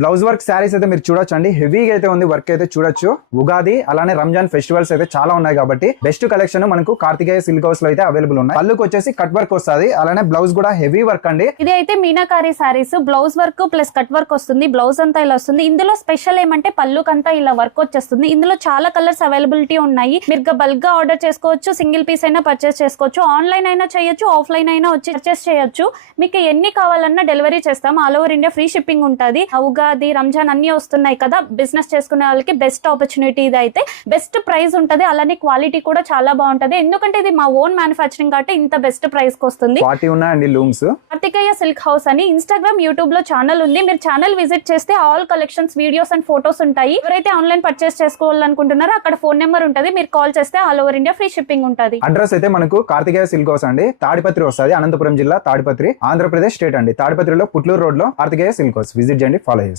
Blouse work saris అయితే మీరు చూడొచ్చు అండి, హెవీగా అయితే ఉంది వర్క్ అయితే చూడొచ్చు. ఉగాది అలానే రంజాన్ ఫెస్టివల్స్ అయితే చాలా ఉన్నాయి కాబట్టి బెస్ట్ కలెక్షన్ మనకు కార్తికేయ సిల్క్ హౌస్ లో అయితే అవైలబుల్ ఉన్నాయి. పళ్ళుకి వచ్చేసి కట్ వర్క్ వస్తుంది, అలానే బ్లౌజ్ కూడా హెవీ వర్క్ అండి. ఇది అయితే meenakari saris, blouse work plus cut work వస్తుంది, బ్లౌజ్ అంతా ఇలా వస్తుంది. ఇందులో స్పెషల్ ఏమంటే పళ్ళుకంతా ఇలా వర్క్ వచ్చేస్తుంది. ఇందులో చాలా కలర్స్ అవైలబిలిటీ ఉన్నాయి. మీరు బల్క్ గా ఆర్డర్ చేసుకోవచ్చు, సింగిల్ పీస్ అయినా పర్చేస్ చేసుకోవచ్చు, ఆన్లైన్ అయినా చేయొచ్చు, ఆఫ్లైన్ అయినా వచ్చి పర్చేస్ చేయొచ్చు. మీకు ఎన్ని కావాలన్నా డెలివరీ చేస్తాం. All over India free shipping ఉంటుంది. ఉగాది రంజాన్ అన్ని వస్తున్నాయి కదా, బిజినెస్ చేసుకునే వాళ్ళకి బెస్ట్ ఆపర్చునిటీ. ఇది అయితే బెస్ట్ ప్రైస్ ఉంటుంది, అలానే క్వాలిటీ కూడా చాలా బాగుంటది. ఎందుకంటే ఇది మా ఓన్ మ్యానుఫ్యాక్చరింగ్ కాబట్టి ఇంత బెస్ట్ ప్రైస్ కి వస్తుంది. కార్తికేయ సిల్క్ హౌస్ అని ఇన్స్టాగ్రామ్, యూట్యూబ్ లో ఛానల్ ఉంది. మీరు ఛానల్ విజిట్ చేస్తే all collections, videos and photos ఉంటాయి. ఎవరైతే ఆన్లైన్ పర్చేస్ చేసుకోవాలనుకుంటున్నారో అక్కడ ఫోన్ నెంబర్ ఉంటుంది, మీరు కాల్ చేస్తే all over India free shipping ఉంటుంది. అడ్రస్ అయితే మనకు కార్తికేయ సిల్క్ హౌస్ అండి, తాడిపత్రి వస్తుంది, అనంతపురం జిల్లా తాడిపత్రి, ఆంధ్రప్రదేశ్ స్టేట్ అండి. తాడిపత్రిలో పుట్లూరు రోడ్ లో కార్తికేయ సిల్క్ హౌస్. విజిట్ చేయండి, ఫాలో చేయండి.